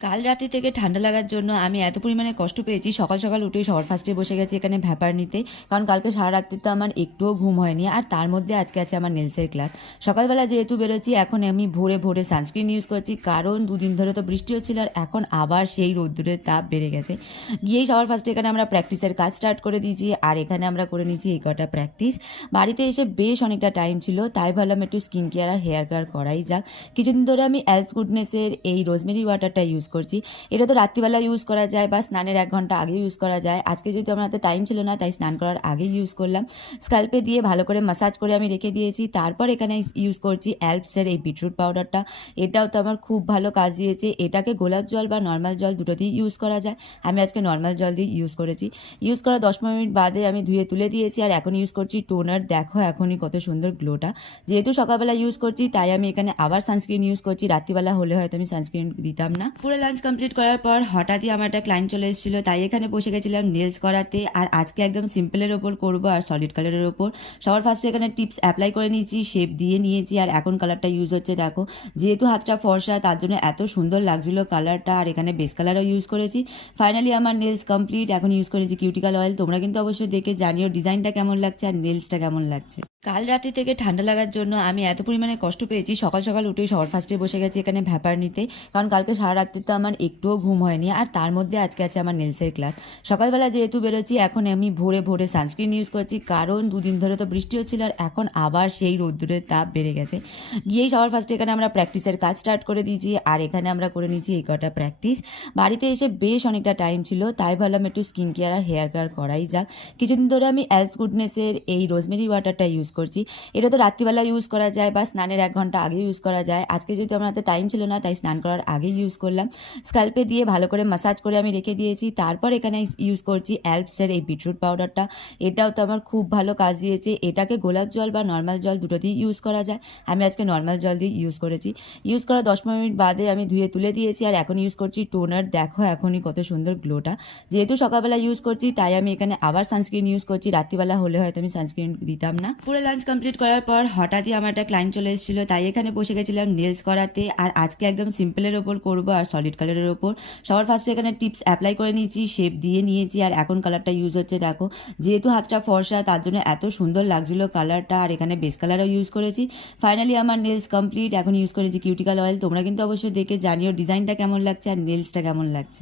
কাল রাতে থেকে ঠান্ডা লাগার জন্য আমি এত পরিমাণে কষ্ট পেয়েছি, সকাল সকাল উঠেই সবার ফার্স্টে বসে গেছি এখানে ভ্যাপার নিতে। কারণ কালকে সারা রাত্রি তো আমার একটুও ঘুম হয়নি, আর তার মধ্যে আজকে আছে আমার নেলসের ক্লাস। সকালবেলা যেহেতু বেরোচ্ছি, এখন আমি ভোরে ভোরে সানস্ক্রিন ইউজ করছি, কারণ দুদিন ধরে তো বৃষ্টি হচ্ছিল, আর এখন আবার সেই রোদ্দুরের তাপ বেড়ে গেছে। গিয়েই সবার ফার্স্টে এখানে আমরা প্র্যাকটিসের কাজ স্টার্ট করে দিয়েছি, আর এখানে আমরা করে নিয়েছি এই কটা প্র্যাকটিস। বাড়িতে এসে বেশ অনেকটা টাইম ছিল, তাই ভাবলাম একটু স্কিন কেয়ার আর হেয়ার কেয়ার করাই যাক। কিছুদিন ধরে আমি এলফ গুডনেসের এই রোজমেরি ওয়াটারটা ইউজ করছি। এটা তো রাত্রিবেলা ইউজ করা যায় বা স্নানের 1 ঘন্টা আগে ইউজ করা যায়। আজকে যেহেতু আমার হাতে টাইম ছিল না, তাই স্নান করার আগে ইউজ করলাম। স্ক্যাল্পে দিয়ে ভালো করে ম্যাসাজ করে আমি রেখে দিয়েছি। তারপর এখানে ইউজ করছি অ্যালপসের এই বিটরুট পাউডারটা। এটাও তো আমার খুব ভালো কাজ দিয়েছে। এটাকে গোলাপ জল বা নর্মাল জল দুটো দিয়ে ইউজ করা যায়। আমি আজকে নর্মাল জল দিয়ে ইউজ করেছি। ইউজ করার 10-15 মিনিট বাদে আমি ধুয়ে তুলে দিয়েছি, আর এখন ইউজ করছি টোনার। দেখো এখনই কত সুন্দর গ্লোটা। যেহেতু সকালবেলা ইউজ করছি, তাই আমি এখানে আবার সানস্ক্রিন ইউজ করছি। রাত্রিবেলা হলে হয়তো আমি সানস্ক্রিন দিতাম না। পুরো লাঞ্চ কমপ্লিট করার পর হঠাৎই আমার একটা ক্লায়েন্ট চলে এসেছিল, তাই এখানে বসে গেছিলাম নেলস করাতে। আর আজকে একদম সিম্পলের ওপর করবো আর সলিড কালারের ওপর। সবার ফার্স্টে এখানে টিপস অ্যাপ্লাই করে নিয়েছি, শেপ দিয়ে নিয়েছি, আর এখন কালারটা ইউজ হচ্ছে। দেখো যেহেতু হাতটা ফর্সা, তার জন্য এত সুন্দর লাগছিল কালারটা। আর এখানে বেস কালারও ইউজ করেছি। ফাইনালি আমার নেলস কমপ্লিট। এখন ইউজ করেছি কিউটিক্যাল অয়েল। তোমরা কিন্তু অবশ্যই দেখে জানিও ডিজাইনটা কেমন লাগছে আর নেলসটা কেমন লাগছে। কাল রাতে থেকে ঠান্ডা লাগার জন্য আমি এত পরিমাণে কষ্ট পেয়েছি, সকাল সকাল উঠেই সবার ফার্স্টে বসে গেছি এখানে ভ্যাপার নিতে। কারণ কালকে সারা রাত্রি তো আমার একটুও ঘুম হয়নি, আর তার মধ্যে আজকে আছে আমার নেলসের ক্লাস। সকালবেলা যেহেতু বেরোচ্ছি, এখন আমি ভোরে ভোরে সানস্ক্রিন ইউজ করছি, কারণ দুদিন ধরে তো বৃষ্টি হচ্ছিল, আর এখন আবার সেই রোদ্দুরের তাপ বেড়ে গেছে। গিয়েই সবার ফার্স্টে এখানে আমরা প্র্যাকটিসের কাজ স্টার্ট করে দিয়েছি, আর এখানে আমরা করে নিয়েছি এই কটা প্র্যাকটিস। বাড়িতে এসে বেশ অনেকটা টাইম ছিল, তাই ভাবলাম একটু স্কিন কেয়ার আর হেয়ার কেয়ার করাই যাক। কিছুদিন ধরে আমি এলফ গুডনেসের এই রোজমেরি ওয়াটারটা ইউজ করছি। এটা তো রাত্রিবেলা ইউজ করা যায় বা স্নানের 1 ঘন্টা আগে ইউজ করা যায়। আজকে যেহেতু আমার হাতে টাইম ছিল না, তাই স্নান করার আগে ইউজ করলাম। স্ক্যাল্পে দিয়ে ভালো করে ম্যাসাজ করে আমি রেখে দিয়েছি। তারপর এখানে ইউজ করছি অ্যালপসের এই বিটরুট পাউডারটা। এটাও তো আমার খুব ভালো কাজ দিয়েছে। এটাকে গোলাপ জল বা নর্মাল জল দুটো দিয়ে ইউজ করা যায়। আমি আজকে নর্মাল জল দিয়ে ইউজ করেছি। ইউজ করার 10-15 মিনিট বাদে আমি ধুয়ে তুলে দিয়েছি, আর এখন ইউজ করছি টোনার। দেখো এখনই কত সুন্দর গ্লোটা। যেহেতু সকালবেলা ইউজ করছি, তাই আমি এখানে আবার সানস্ক্রিন ইউজ করছি। রাত্রিবেলা হলে হয়তো আমি সানস্ক্রিন দিতাম না। পুরো লাঞ্চ কমপ্লিট করার পর হঠাৎই আমার একটা ক্লায়েন্ট চলে এসেছিল, তাই এখানে বসে গেছিলাম নেলস করাতে। আর আজকে একদম সিম্পলের ওপর করবো আর সলিড কালারের ওপর। সবার ফার্স্টে এখানে টিপস অ্যাপ্লাই করে নিয়েছি, শেপ দিয়ে নিয়েছি, আর এখন কালারটা ইউজ হচ্ছে। দেখো যেহেতু হাতটা ফর্সা, তার জন্য এত সুন্দর লাগছিল কালারটা। আর এখানে বেস কালারও ইউজ করেছি। ফাইনালি আমার নেলস কমপ্লিট। এখন ইউজ করেছি কিউটিক্যাল অয়েল। তোমরা কিন্তু অবশ্যই দেখে জানিও ডিজাইনটা কেমন লাগছে আর নেলসটা কেমন লাগছে।